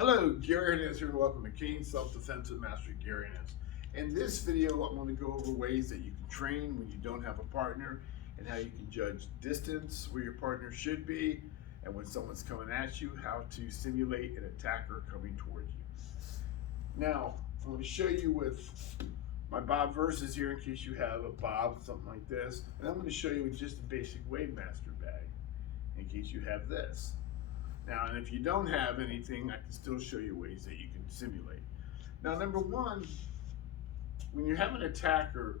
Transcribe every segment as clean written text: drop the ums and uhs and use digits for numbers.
Hello, Gary Hernandez here, and welcome to Keen Self-Defense with Master Gary Hernandez. In this video, I'm going to go over ways that you can train when you don't have a partner and how you can judge distance where your partner should be, and when someone's coming at you, how to simulate an attacker coming toward you. Now, I'm going to show you with my Bob versus here in case you have a Bob, something like this, and I'm going to show you with just a basic Wave Master bag in case you have this. Now, and if you don't have anything, I can still show you ways that you can simulate. Now, number one, when you have an attacker,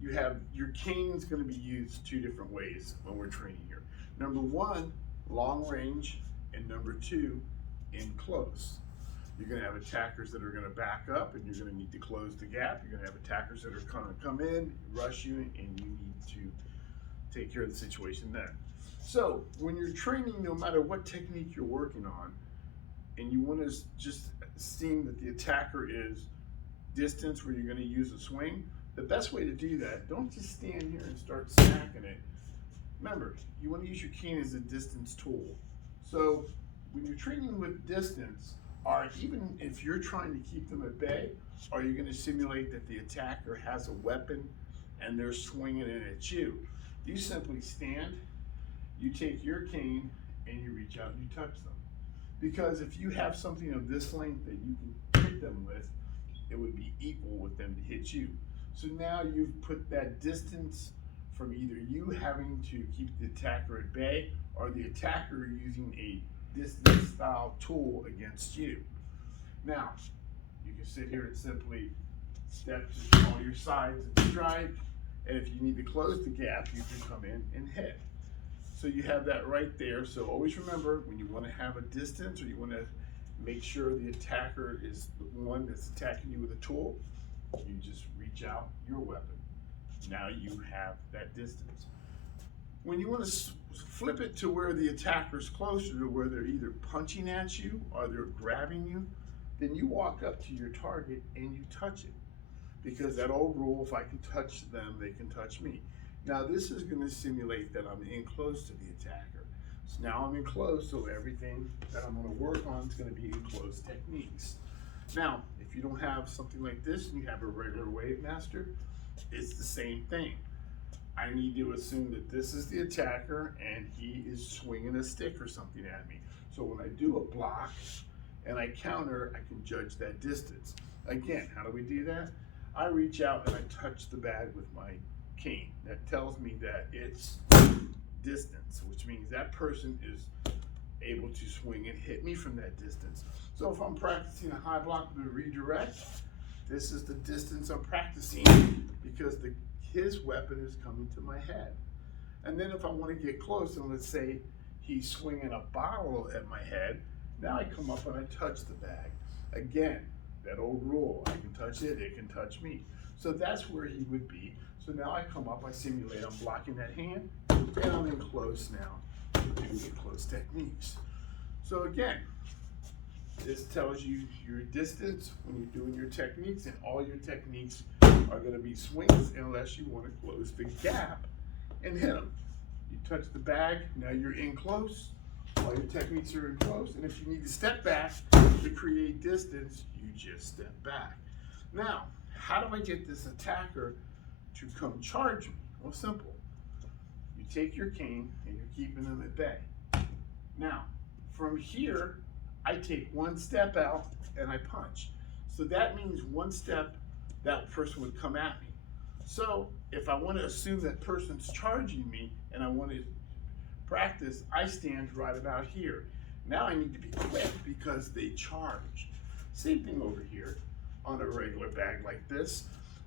you have your cane's going to be used two different ways when we're training here. Number one, long range, and number two, in close. You're going to have attackers that are going to back up, and you're going to need to close the gap. You're going to have attackers that are going to come in, rush you, and you need to take care of the situation then. So when you're training, no matter what technique you're working on, and you want to just seem that the attacker is distance where you're going to use a swing, the best way to do that, don't just stand here and start smacking it. Remember, you want to use your cane as a distance tool. So when you're training with distance, or even if you're trying to keep them at bay, are you going to simulate that the attacker has a weapon and they're swinging it at you? You simply stand, you take your cane, and you reach out and you touch them. Because if you have something of this length that you can hit them with, it would be equal with them to hit you. So now you've put that distance from either you having to keep the attacker at bay or the attacker using a distance style tool against you. Now, you can sit here and simply step to all your sides and strike, and if you need to close the gap, you can come in and hit. So you have that right there. So always remember, when you want to have a distance or you want to make sure the attacker is the one that's attacking you with a tool, you just reach out your weapon. Now you have that distance. When you want to flip it to where the attacker's closer to where they're either punching at you or they're grabbing you, then you walk up to your target and you touch it. Because that old rule, if I can touch them, they can touch me. Now this is going to simulate that I'm in close to the attacker. So now I'm in close, so everything that I'm going to work on is going to be in close techniques. Now, if you don't have something like this and you have a regular Wave Master, it's the same thing. I need to assume that this is the attacker and he is swinging a stick or something at me. So when I do a block and I counter, I can judge that distance. Again, how do we do that? I reach out and I touch the bag with my cane. That tells me that it's distance, which means that person is able to swing and hit me from that distance. So if I'm practicing a high block with a redirect, this is the distance I'm practicing because his weapon is coming to my head. And then if I want to get close, and let's say he's swinging a bottle at my head, now I come up and I touch the bag. Again, that old rule, I can touch it, it can touch me. So that's where he would be. So now I come up, I simulate, I'm blocking that hand, and I'm in close now, doing close techniques. So again, this tells you your distance when you're doing your techniques, and all your techniques are going to be swings unless you want to close the gap and hit them. You touch the bag, now you're in close, all your techniques are in close, and if you need to step back to create distance, you just step back. Now, how do I get this attacker to come charge me? Well, simple. You take your cane and you're keeping them at bay. Now, from here, I take one step out and I punch. So that means one step that person would come at me. So if I want to assume that person's charging me and I want to practice, I stand right about here. Now I need to be quick because they charge. Same thing over here on a regular bag like this.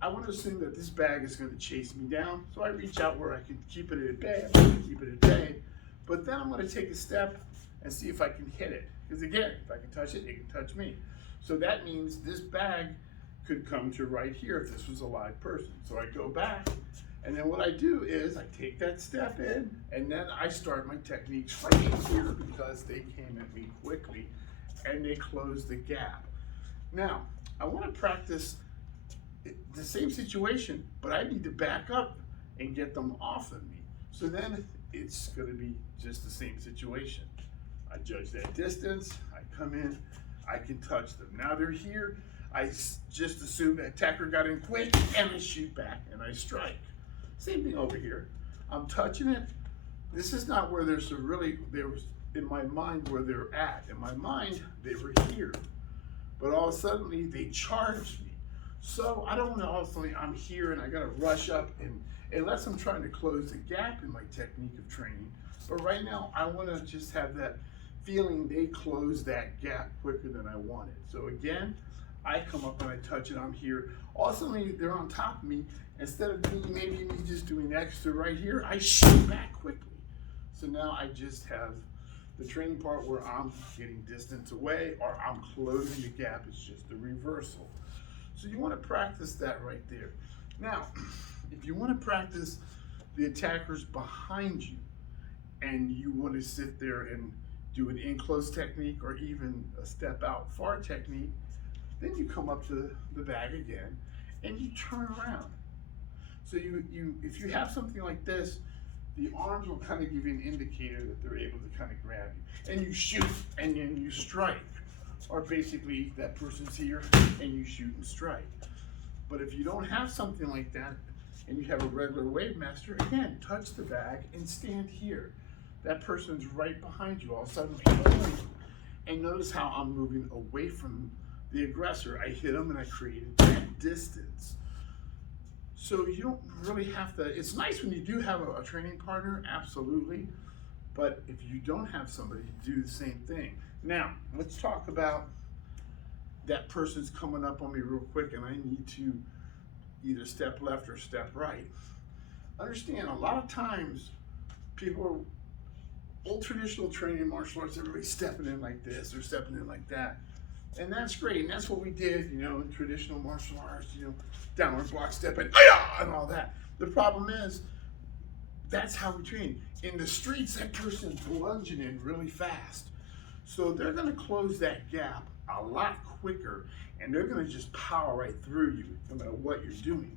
I want to assume that this bag is going to chase me down, so I reach out where I can keep it at bay. I'm going to keep it at bay, but then I'm going to take a step and see if I can hit it. Because again, if I can touch it, it can touch me. So that means this bag could come to right here if this was a live person. So I go back, and then what I do is I take that step in, and then I start my techniques right here because they came at me quickly and they closed the gap. Now, I want to practice the same situation, but I need to back up and get them off of me. So then it's going to be just the same situation. I judge that distance, I come in, I can touch them. Now they're here, I just assume the attacker got in quick, and I shoot back, and I strike. Same thing over here. I'm touching it. This is not where there's in my mind where they're at. In my mind, they were here. But all of a sudden, they charged me. So I don't want to all of a sudden, I'm here and I got to rush up, and unless I'm trying to close the gap in my technique of training. But right now, I want to just have that feeling they closed that gap quicker than I wanted. So again, I come up and I touch it, I'm here. All of a sudden, they're on top of me. Instead of maybe me just doing extra right here, I shoot back quickly. So now I just have the training part where I'm getting distance away or I'm closing the gap. It's just a reversal. So you want to practice that right there. Now, if you want to practice the attackers behind you and you want to sit there and do an in-close technique or even a step out far technique, then you come up to the bag again and you turn around. So if you have something like this, the arms will kind of give you an indicator that they're able to kind of grab you. And you shoot and then you strike. Or basically that person's here and you shoot and strike. But if you don't have something like that and you have a regular wave master, again, touch the bag and stand here. That person's right behind you. All of a sudden, and notice how I'm moving away from the aggressor. I hit them and I created that distance. So you don't really have to, it's nice when you do have a training partner, absolutely. But if you don't have somebody, do the same thing. Now, let's talk about that person's coming up on me real quick and I need to either step left or step right. Understand, a lot of times people are old traditional training in martial arts, everybody's stepping in like this or stepping in like that. And that's great, and that's what we did, in traditional martial arts, downward block step and all that. The problem is, that's how we train. In the streets, that person's lunging in really fast. So they're gonna close that gap a lot quicker, and they're gonna just power right through you, no matter what you're doing.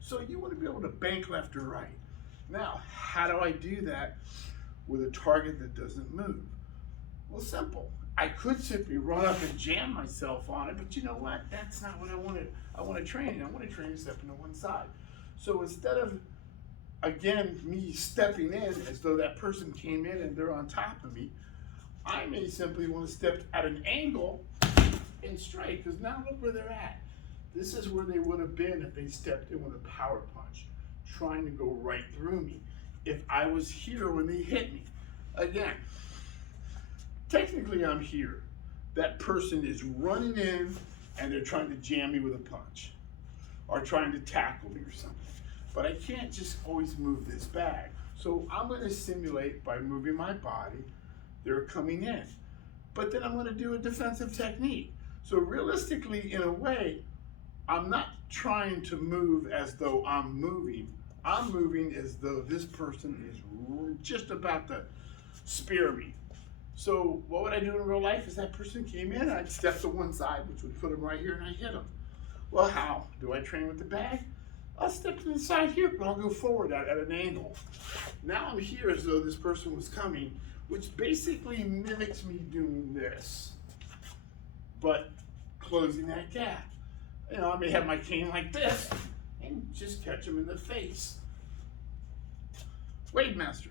So you wanna be able to bank left or right. Now, how do I do that with a target that doesn't move? Well, simple. I could simply run up and jam myself on it, but you know what? That's not what I wanted. I want to train. I want to train stepping to one side. So instead of, again, me stepping in as though that person came in and they're on top of me, I may simply want to step at an angle and strike, because now look where they're at. This is where they would have been if they stepped in with a power punch, trying to go right through me. If I was here when they hit me, again, technically I'm here. That person is running in and they're trying to jam me with a punch or trying to tackle me or something. But I can't just always move this bag. So I'm going to simulate by moving my body. They're coming in. But then I'm going to do a defensive technique. So realistically, in a way, I'm not trying to move as though I'm moving. I'm moving as though this person is just about to spear me. So what would I do in real life? If that person came in, I'd step to one side, which would put them right here, and I hit them. Well, how do I train with the bag? I'll step to the side here, but I'll go forward at an angle. Now I'm here as though this person was coming, which basically mimics me doing this, but closing that gap. I may have my cane like this and just catch them in the face. Wave master,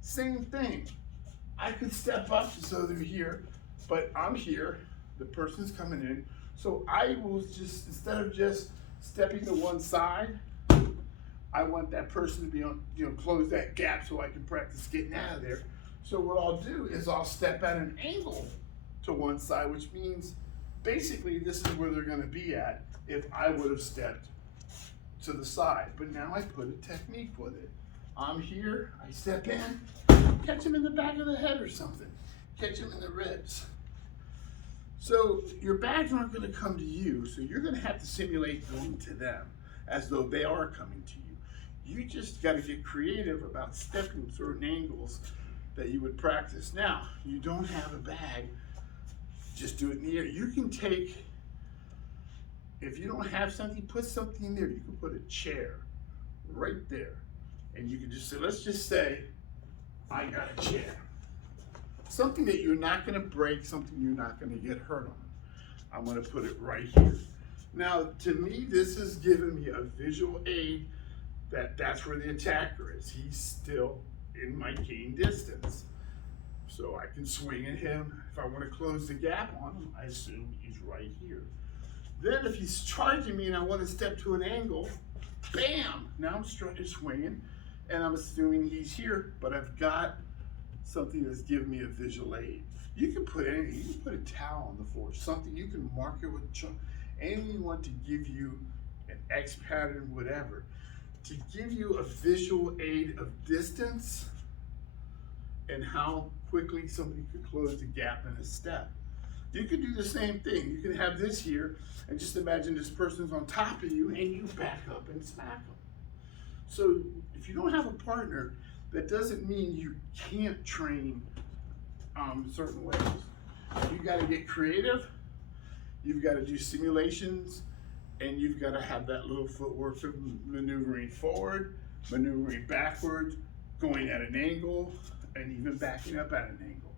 same thing. I could step up so they're here, but I'm here, the person's coming in, so I will just, instead of just stepping to one side, I want that person to be on, close that gap so I can practice getting out of there. So what I'll do is I'll step at an angle to one side, which means basically this is where they're gonna be at if I would have stepped to the side. But now I put a technique with it. I'm here, I step in, catch him in the back of the head or something. Catch him in the ribs. So your bags aren't gonna come to you, so you're gonna have to simulate going to them as though they are coming to you. You just gotta get creative about stepping certain angles that you would practice. Now, you don't have a bag, just do it in the air. You can take, if you don't have something, put something in there. You can put a chair right there. And you can just say, let's just say, I got a chair. something that you're not gonna break, something you're not gonna get hurt on. I'm gonna put it right here. Now, to me, this is giving me a visual aid that that's where the attacker is. He's still in my cane distance. So I can swing at him. If I want to close the gap on him, I assume he's right here. Then if he's charging me and I want to step to an angle, bam! Now I'm swinging and I'm assuming he's here, but I've got something that's giving me a visual aid. You can put anything, you can put a towel on the floor, something you can mark it with anything you want to give you an X pattern, whatever, to give you a visual aid of distance and how quickly somebody could close the gap in a step. You could do the same thing. You can have this here and just imagine this person's on top of you and you back up and smack them. So if you don't have a partner, that doesn't mean you can't train certain ways. You gotta get creative, you've gotta do simulations, and you've gotta have that little footwork of maneuvering forward, maneuvering backwards, going at an angle, and even backing up at an angle.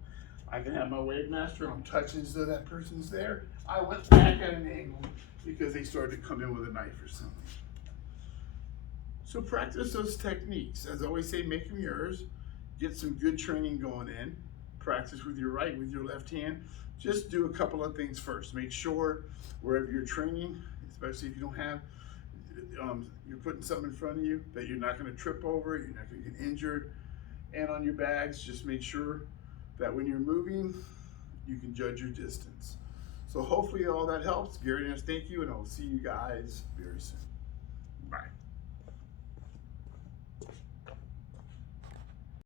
I can have my wave master, I'm touching so that person's there. I went back at an angle because they started to come in with a knife or something. So practice those techniques. As I always say, make them yours. Get some good training going in. Practice with your right, with your left hand. Just do a couple of things first. Make sure wherever you're training, especially if you don't have, you're putting something in front of you that you're not gonna trip over, you're not gonna get injured. And on your bags, just make sure that when you're moving, you can judge your distance. So hopefully all that helps. Gary Hernandez, thank you, and I'll see you guys very soon.